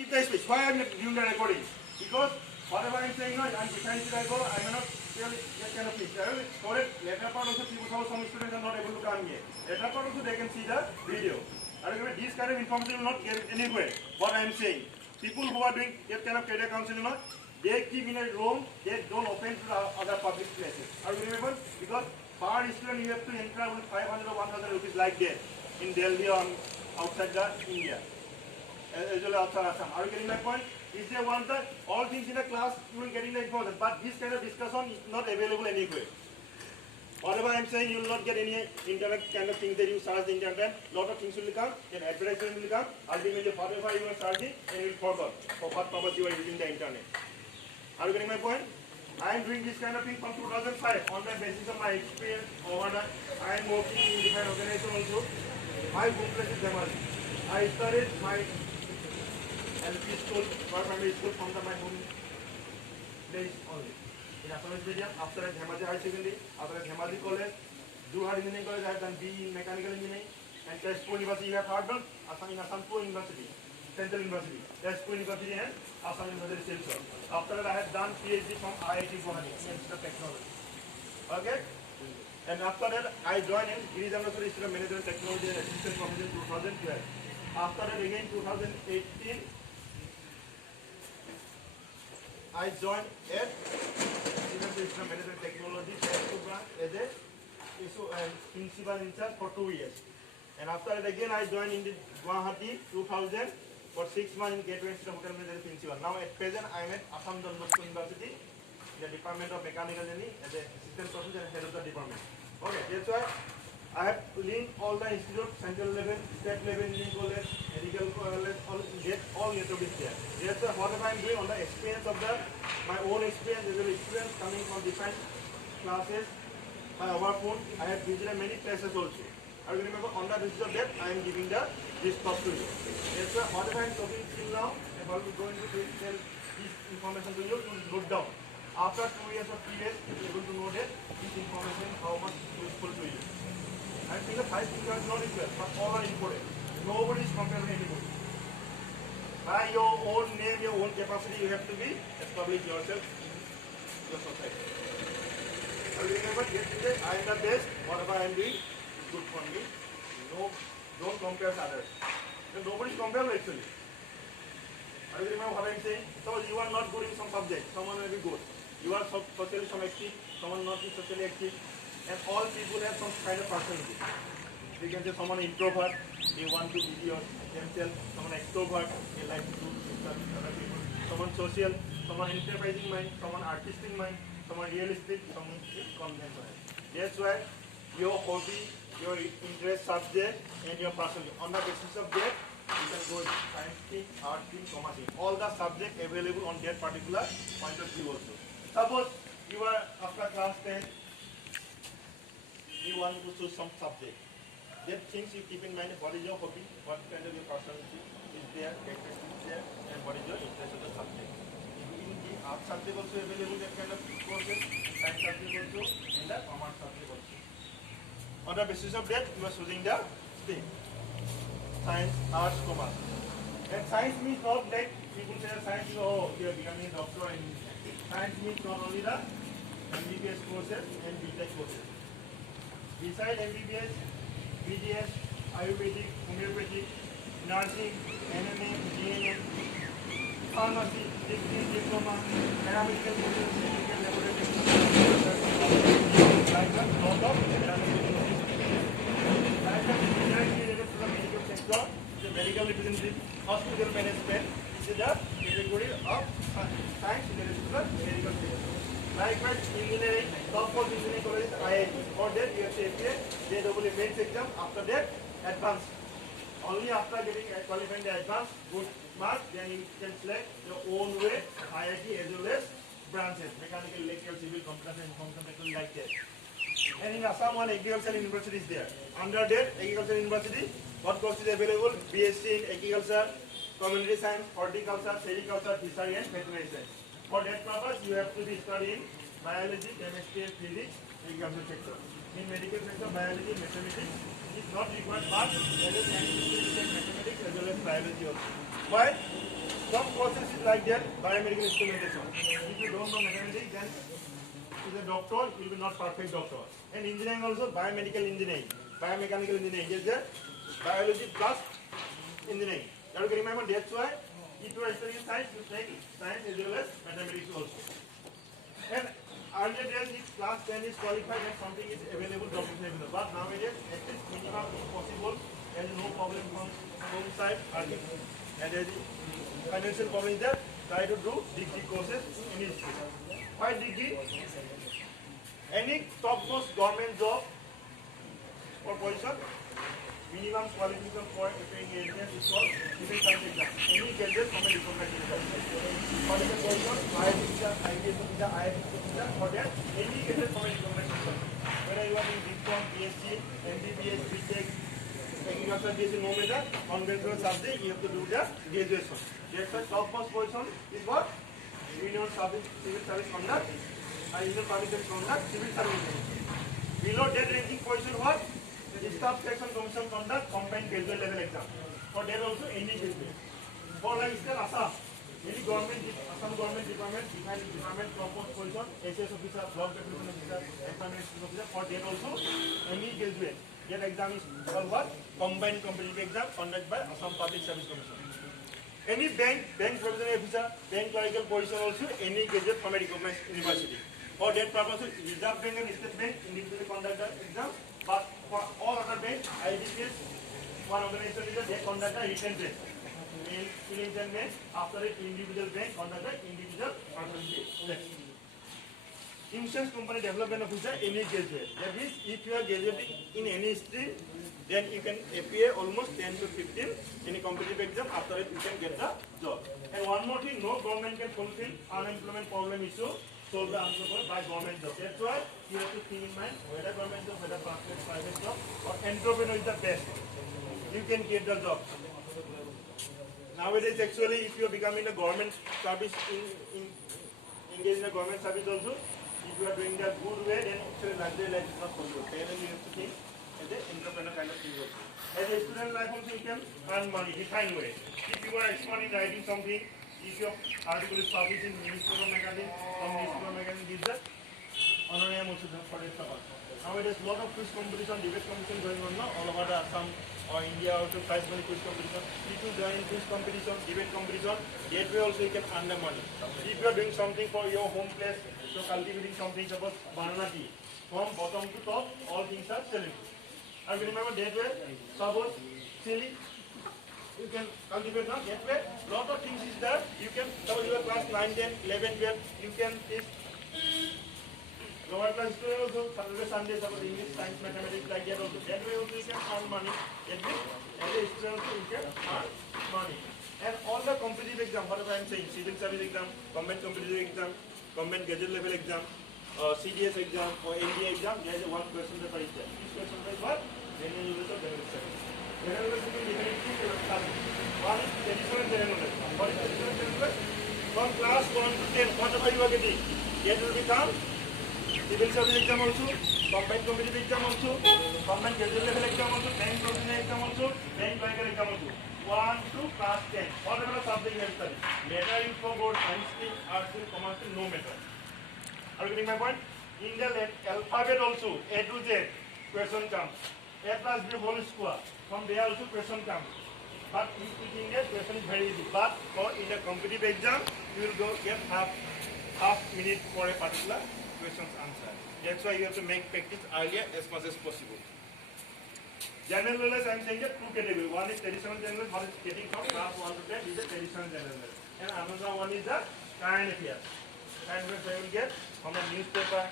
Keep the speech. Why I'm doing the recording? Because whatever I'm saying, no, I'm deciding to go. I may not tell that kind of thing. For it, later part also, people, some students are not able to come here. Later part also, they can see the video. This kind of information will not get anywhere. What I'm saying, people who are doing that kind of career counseling, they keep in a room. They don't open to other public places. Are you remember? Because per student you have to enter with 500 or 1,000 rupees like that in Delhi or outside the India. As well as outside Assam. Are you getting my point? If they want that, all things in a class, you will get in the information. But this kind of discussion is not available anywhere. Whatever I am saying, you will not get any internet kind of things that you search the internet. Lot of things will come, then advertisement will come. Ultimately, whatever you are searching, then you will forget for what purpose you are using the internet. Are you getting my point? I am doing this kind of thing from 2005 on the basis of my experience over that. I am working in different organizations also. My home place is Dhemali. I started my LP school, primary school from my home place only. In Assamese medium, after at Dhemaji High Secondary, after at Dhemaji College, Durham Engineering College, I have done BE in Mechanical Engineering, and Tezpur University, you have heard of Assam in Asampur University, Central University, Tezpur University and Assam University Silchar. After that, I have done PhD from IIT Guwahati, Institute of Technology. Okay? And after that, I joined in Girijameswar Institute of Management Technology and Assistant Professor in 2012. After that, again 2018, I joined at Institute of Management Technology branch as a principal in charge for 2 years. And after that, again I joined in the Guwahati 2000 for 6 months in Gateway Institute of Hotel Management principal. Now at present, I am at Assam Don Bosco University in the Department of Mechanical Engineering as an assistant professor and head of the department. Okay, that's why I have linked all the institutes, central level, state level, engineering college, medical college, all networks there. That's why whatever I am doing on the experience of my own experience, there is experience coming from different classes. By our phone, I have visited many places also. I will remember on the basis of that, I am giving this talk to you. That's why whatever I am talking till now, I am going to tell this information to you to note down. After 2 years or 3 years, you will be able to know that this information how much useful to you. I think the 5 things are not equal, but all are important. Nobody is compared to anybody. By your own name, your own capacity, you have to be establish yourself in your society. I remember yesterday, I am the best. Whatever I am doing is good for me. No, don't compare with others. Nobody is comparable actually. I remember what I am saying. Suppose you are not good in some subject, someone may be good. You are socially some active, someone not be socially active. And all people have some kind of personality. You can say someone introvert, they want to be themselves. Someone extrovert, they like to do stuff with other people. Someone social, someone enterprising mind, someone artistic mind, someone realistic, someone conventional. That's why your hobby, your interest subject, and your personality. On the basis of that, you can go into science team, art team, commerce team. All the subjects available on that particular point of view also. Suppose you are after class 10, you want to choose some subject. That things you keep in mind, what is your hobby, what kind of your personality is there, characteristics is there, and what is your interest of the subject. In the art subject also available that kind of courses, science subject also, and the commerce subject also. On the basis of that, you are choosing the stream. Science, arts, commerce. And science means not like people say science is, oh, you are becoming a doctor. And science means not only the MBBS courses and BTech courses. Besides MBBS, BDS, Ayurvedic, Homeopathic, Nursing, NMA, GNM, Pharmacy, Degree, Diploma, Paramedical courses, Medical Laboratory, like a lot of paramedical courses. Like a directly related to the medical sector, the medical representative, hospital management, this is the category of science related to the medical sector. Likewise, engineering, top of engineering college, IIT. For that, you have to appear JEE mains exam. After that, advanced. Only after getting qualified the advanced, good marks, then you can select your own way, IIT as well as branches, mechanical, electrical, civil, computer science, information technology, like that. And in Assam, one agricultural university is there. Under that, agricultural university, what course is available? BSc in agriculture, community science, horticulture, sericulture, fishery, and veterinary science. For that purpose, you have to be studying biology, chemistry, and physics, agricultural sector. In medical sector, biology, mathematics is not required, but there is mathematics as well as biology also. Why? Some courses is like that, biomedical instrumentation. If you don't know mathematics, then is a doctor, you will be not perfect doctor. And engineering also, biomedical engineering, biomechanical engineering is there, biology plus engineering. You can remember that's why if you are studying science, you take science as well as mathematics also. And earlier days, if class 10 is qualified and something is available, job is available. But nowadays, at least minimum is possible. There is no problem from home side, and there is financial problem is there. Try to do degree courses in any school. Why degree? Any topmost government job or position, minimum qualification for appearing agents is called civil service exam. Any graduate from a recognized university. Qualification position, IIT visa, IBS visa, IIT visa, for that, any graduate from a recognized university. Whether you are in BCom, BSc, MBBS, BTech, agriculture, BSc, no matter, conventional subject, you have to do the graduation. That's why topmost position is what? Union service, civil service conduct, and Union public service conduct, civil service. Below that ranking position what? Staff selection commission conduct combined graduate level exam. For that also any graduate. For like Assam, any government, Assam government department, defined department topmost position, SS officer, block deputation officer, employment officer. For that also any graduate. That exam is called what? Combined competitive exam conducted by Assam Public Service Commission. Any bank provisionary officer, bank clerical position also any graduate from a recognized university. For that purpose, Reserve Bank and State Bank individually conduct the exam. But for all other banks, IBPS, one organization is they conduct a written test. In bank, after it, individual bank conduct an individual personality test. Insurance company development officer, any graduate. That means if you are graduating in any stream, then you can appear almost 10 to 15 in a competitive exam. After it, you can get the job. And one more thing, no government can fulfill unemployment problem issue solved the answer by government job. That's why you have to keep in mind whether government job, whether private job, or entrepreneur is the best. You can get the job. Nowadays, actually, if you are becoming a government service, engaged in a government service also, if you are doing that good way, then actually luxury life is not possible. Then you have to think as an entrepreneur kind of thing also. As a student life also, you can earn money, refined way. If you are expert in writing something, if your article is published in newspaper magazine, some newspaper magazine gives that honorarium also for that support. Nowadays, a lot of quiz competition, debate competition going on now, all over the Assam or India also prize money quiz competition. People join in quiz competition, debate competition, that way also you can earn the money. If you are doing something for your home place, so cultivating something, suppose banana tea, from bottom to top, all things are selling. I remember that way, suppose chili, you can cultivate now, that way, lot of things is there, you can, suppose you are class 9, 10, 11, 12, you can teach lower class student also, Saturday, Sunday, suppose English, Science, Mathematics, like that also, that way also you can earn money, that way, as a student also you can earn money. And all the competitive exam, whatever I am saying, civil service exam, government competitive exam, government graduate level exam, CDS exam, or NDA exam, there is a one question paper is there. This question paper is what? General knowledge of general studies. General knowledge will be divided into two classes. One is traditional general knowledge. What is traditional general knowledge? From class 1 to 10, whatever you are getting, that will become civil service exam also, combined competitive exam also, combined graduate level exam also, bank professional exam also, bank clerical exam also. 1 to class 10, whatever the subject you have studied. Matter info board, science stream, arts stream, commerce stream, no matter. Are you getting my point? In the alphabet also, A to Z, question comes. A plus B whole square, from there also question comes. But if you think that question is very easy. But for in the competitive exam, you will go get half minute for a particular question's answer. That's why you have to make practice earlier as much as possible. General knowledge, I am saying that two categories. One is traditional general knowledge, one is getting from class 1 to 10 is the traditional general knowledge. And another one is the current affairs. Current affairs I will get from the newspaper,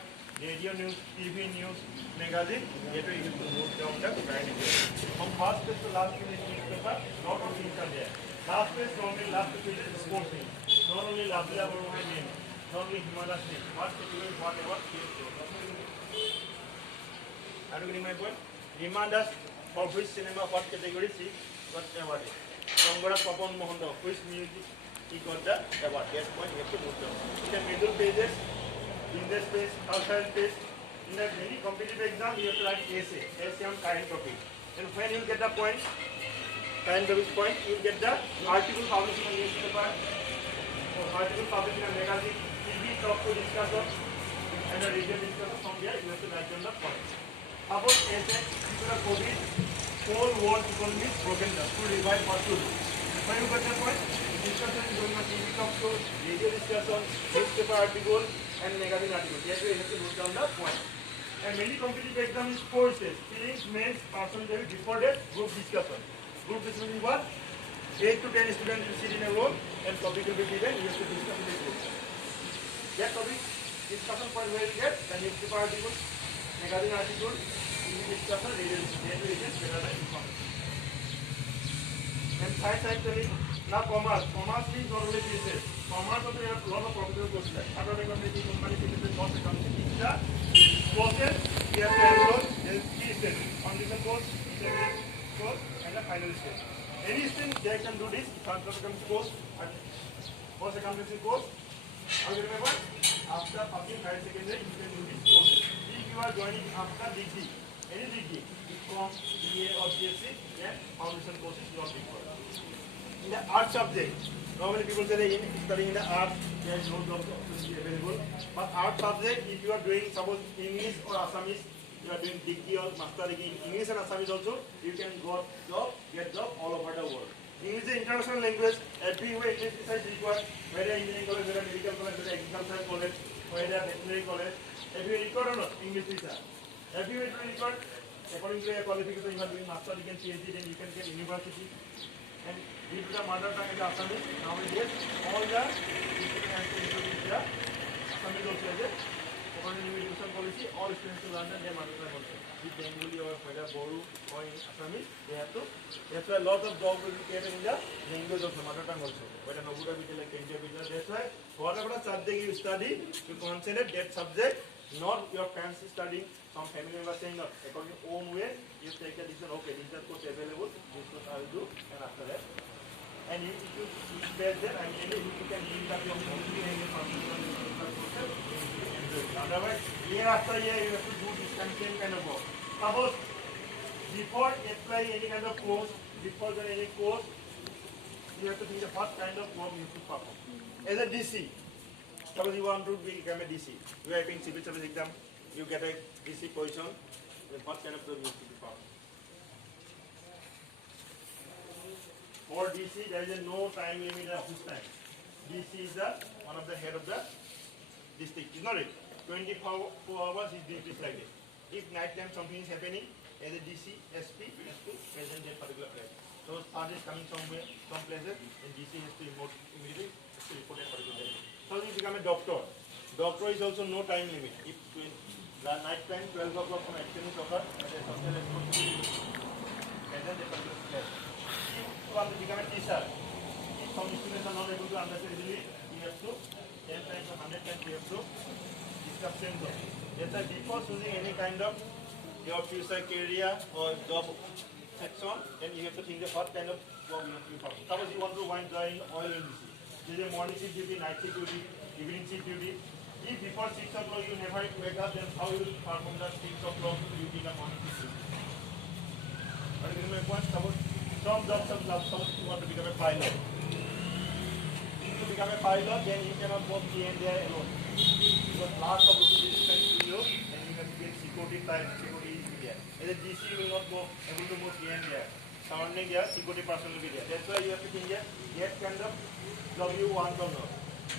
radio news, TV news, magazine, that way you will note down the current affairs. From first page to last page newspaper, lot of things are there. Last page, normally last page is sports thing. Not only Lavlia Burma name, not only Himalayas name, what event, whatever, are you getting my point? Remind us for which cinema, what category, see, what award is. Sangara Papan Mohanda, which music he got the award. That's point you have to note down. In the middle pages, business page, outside page, in the many competitive exam, you have to write essay on current topic. And when you get the points, kind of this point, you will get the article published in a newspaper, or article published in a magazine, TV talk to discussion, and a radio discussion. From there, you have to write down the point. About ASX, people are COVID, whole world economy is broken down. To revive what to do. When you got the point, discussion is going on TV talk show, radio discussion, newspaper article, and magazine article. Here you have to note down the point. And many competitive exams is 4 stages: prelims, mains, percentage, before that, group discussion. Group discussion is what? 8 to 10 students will sit in a room and topic will be given. You have to discuss in a group. That topic, discussion point where you get the newspaper article, magazine article, TV discussion, radio discussion, better than information. And science actually, now commerce. Commerce means not only business. Commerce also have a lot of profitable courses like chartered accountancy, company, business, cost accounting. These are courses we have to enroll. There is 3 stages: foundation course, intermediate course, and the final stage. Any student they can do this chartered accountancy course and cost accountancy course. How do you remember? After passing higher secondary, you can do this course. If you are joining after degree, any degree, from BA or BSc, then foundation course is not required. In the art subject, normally people say that in studying in the art, there is no job opportunity available. But art subject, if you are doing suppose English or Assamese, you are doing degree or master degree in English and Assamese also, you can get job all over the world. English is an international language. Everywhere English is required. Whether engineering college, whether medical college, whether agricultural college, whether veterinary college, everywhere required or not, English is there. Everywhere it will required. According to your qualification, you are doing master, you can PhD, then you can get university. And due to the mother tongue and the Assamese, nowadays all the students have to introduce the Assamese also as a according to education policy, all students to learn their mother tongue also. With Bengali or whether Boru or in Assamese, they have to. That's why a lot of jobs will be created in the language of the mother tongue also. Whether Nobuda Vijay like India Vijay, that's why whatever subject you study, you consider that subject, not your fancy studying. Some family members saying not according to own way, you take a decision. Okay, this is course available. This course I will do, and after that, and if you spare that, I mean, you can link up your monthly and your courses. Otherwise, year after year, you have to do this same kind of work. Suppose before applying any kind of course, before doing any course, you have to think the first kind of work you have to perform. As a DC, suppose you want to become a DC, you are writing civil service exam, you get a DC position, then what kind of job you have to perform? For DC, there is no time limit of office time. DC is the one of the head of the district, is not it? 24 hours is duty like this. If night time something is happening, as a DC, SP has to present that particular place. So start is coming somewhere, some places, and DC has to immediately report that particular place. So you become a doctor. Doctor is also no time limit. If the night time 12 o'clock from accident occur, and then something is going to present that particular place. If you want to become a teacher, if some students are not able to understand easily, you have to 10 times or 100 times you have to discuss same job. That's why before choosing any kind of your future career or job section, then you have to think of what kind of job you have to perform. Suppose you want to join oil industry. There is a morning shift duty, night shift duty, evening shift duty. If before 6 o'clock you never wake up, then how you will perform that 6 o'clock duty in the morning shift duty? But you remember what? Suppose some jobs have love, suppose you want to become a pilot. To become a pilot, then you cannot work here and there alone. Because lots of rupees spent to you, and you can get security time, security is there. As a DC, you will not go able to move here and there. Surrounding there, security person will be there. That's why you have to think here, what kind of job you want or not.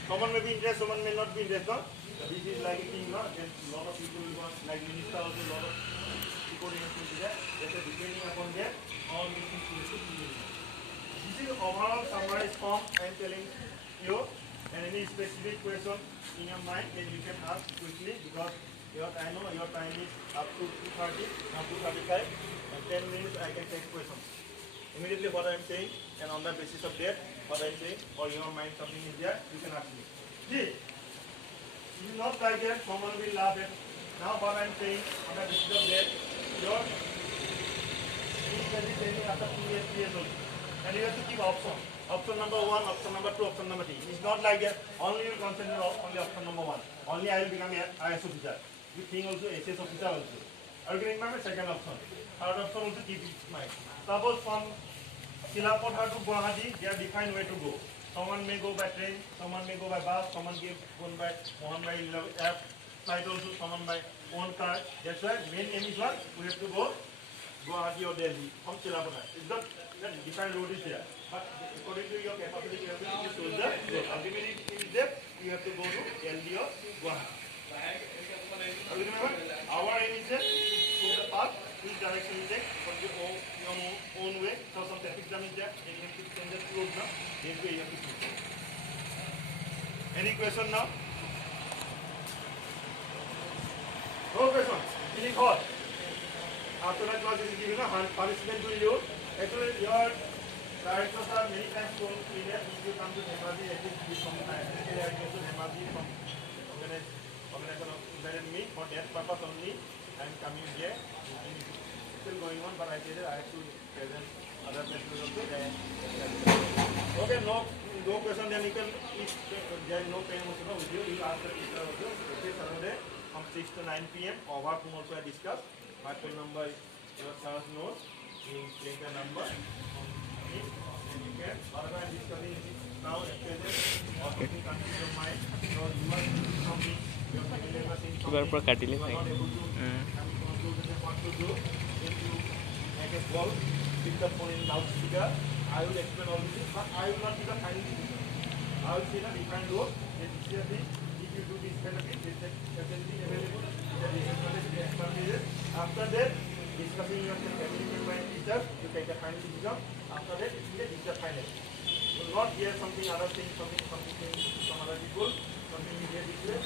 Someone may be interested, someone may not be interested. No? This is like a thing, no? Then a lot of people will want, like minister also, a lot of security will be there. That's why depending upon that, all these things you have to be there. This is overall summarized form I am telling you, and any specific question in your mind, then you can ask quickly because I know your time is up to 2:30, now 2:35, and 10 minutes I can take questions. Immediately what I am saying, and on the basis of that, what I am saying, or your mind something is there, you can ask me. See, it is not like that, someone will laugh at. Now what I am saying, on the basis of that, your things can be training after 2 years, 3 years old. And you have to keep option. Option number 1, option number 2, option number 3. It's not like that. Only you concentrate on only option number 1. Only I will become an IS officer. You think also SS officer also. I will remember second option. Third option also keep it in mind. Suppose from Silapotha to Guwahati, they are defined where to go. Someone may go by train, someone may go by bus, someone may go by air flight also, someone by own car. That's why main aim is what? We have to go Guwahati or Delhi from Silapotha. It's not that defined road is there. But according to your capacity, you have to choose the road. Ultimately, it is there, you have to go to Delhi or Guwahati. Remember, our aim is that go the path, which direction is there, but you go your own way. So some traffic jam is there, you have to change the road now. That way you have to choose. Any question now? No question. Finish hot. After that class is giving a punishment to you. Actually, your directors are many times told me that if you come to Nemazi, at least give some time. Actually, I came to Nemazi from organization of invited me for that purpose only. I am coming here. Still going on, but I said I have to present other places also. Okay, no question. Then you can, if there is no pain also with you, you ask the teacher also. Okay, Saturday from 6 to 9 p.m. Over also I discuss. My phone number is your sir's notes. You take the number from me, and you can. Whatever I am discussing now, at present, or something comes to your mind, or you are doing something. কিবাৰ পৰা কাটিলে ভাই I will explain all this, but I will not be the final decision. I will say the different road. If you do this kind of thing, this facility available, after that, discussing your family member and teacher, you take the final decision. After that, it is the final. You will not hear something other thing, some other people, something you hear this way.